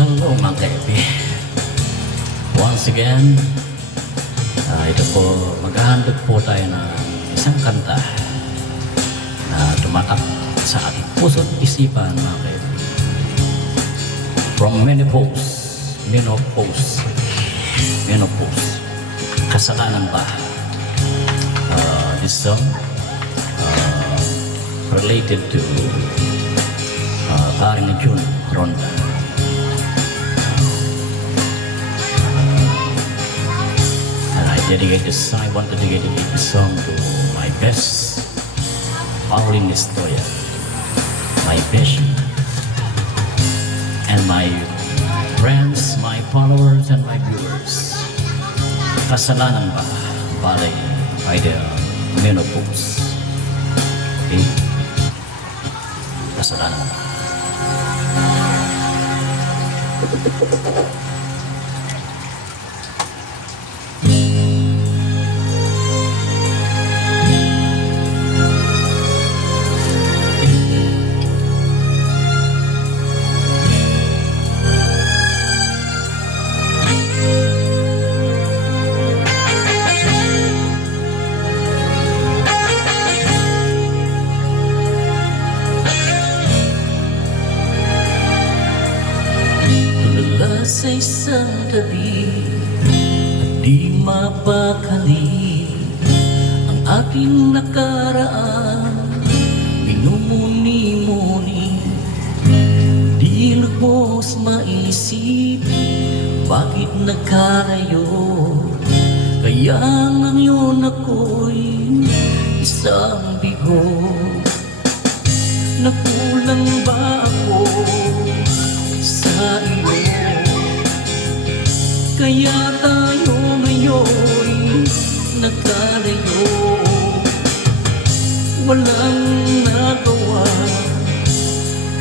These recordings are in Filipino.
Hello mga kaibigan. Once again, ito po, maghahandog po tayo ng isang kanta na tumatak sa ating puso't isipan mga kaibigan. From menopause, kasalanan ba? This song related to Paring June Ronda. I want to dedicate this song to my best, Pauline Estoya, my best, and my friends, my followers, and my viewers. Kasalanan ba? By the menopause. Okay? Kasalanan ba? Sa isang gabi at di mapakali ang aking nakaraan, minumuni-muni, di lubos maisip bakit nagkalayo. Kaya ngayon ako'y isang bigo. Nakulang ba ako sa iyo? Kaya tayo ngayon nagkalayo. Walang nagawa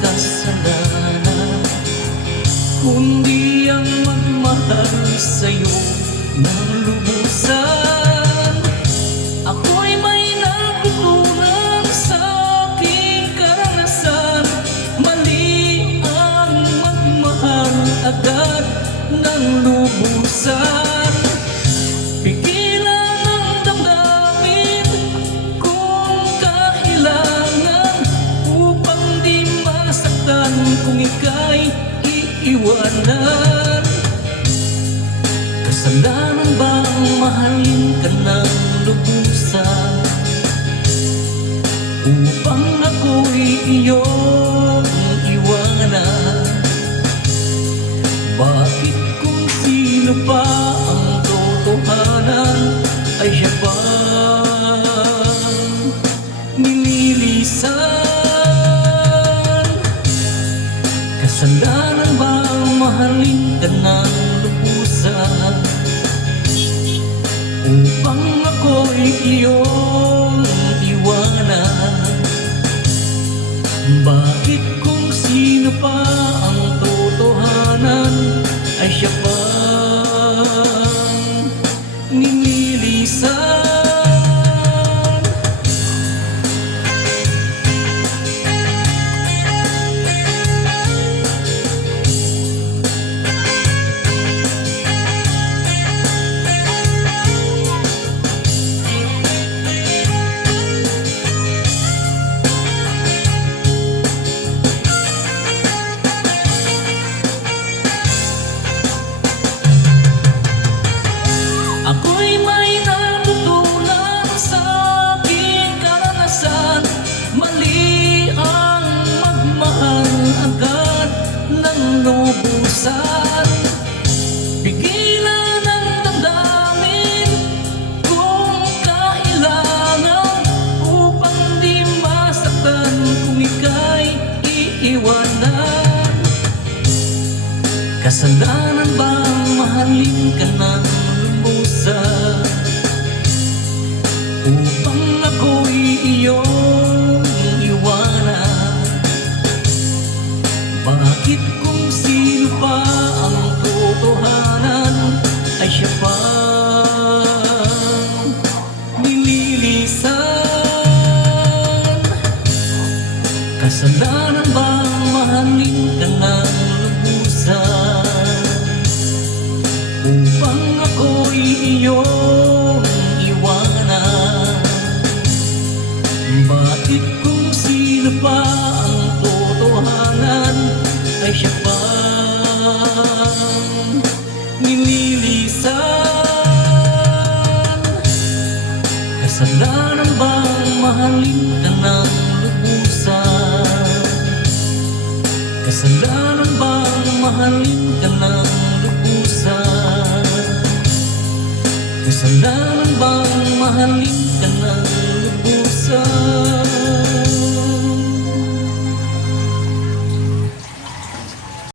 kasalanan, kundi ang magmahal sa'yo ng lubusan. Ako'y may natutunan sa aking karanasan. Mali ang magmahal agad ng lubusan. Pigilan ang damdamin kung kailangan, upang di masaktan kung ika'y iiwanan. Kasalanan bang mahalin ka ng lubusan, upang ako'y iyong iwanan? Bakit kung sino pa ang totohanan ay siya bang nililisan? Kasalanan bang mahalin ka ng lubusan, upang ako'y iyong iwanan? Bakit kung sino pa ang totohanan ay siya bang ninilisan? Ako'y may natutunan sa aking karanasan. Mali ang magmahal agad ng lubusan. Pigilan ang damdamin kung kailangan, upang di masaktan kung ika'y iiwanan. Kasalanan bang mahalin ka ng lubusan, upang ako'y iyong iwanan? Bakit kung sino pa ang totohanan ay siya bang nililisan? Kasalanan bang mahalin ka ng lubusan, upang ako'y iyong iwanan. Bakit kung sino pa ang totohanan ay siya pang nililisan? Kasalanan bang mahalin ka ng lubusan? Kasalanan bang mahalin ka ng lubusan? Kasalanan bang mahalin ka ng lubusan?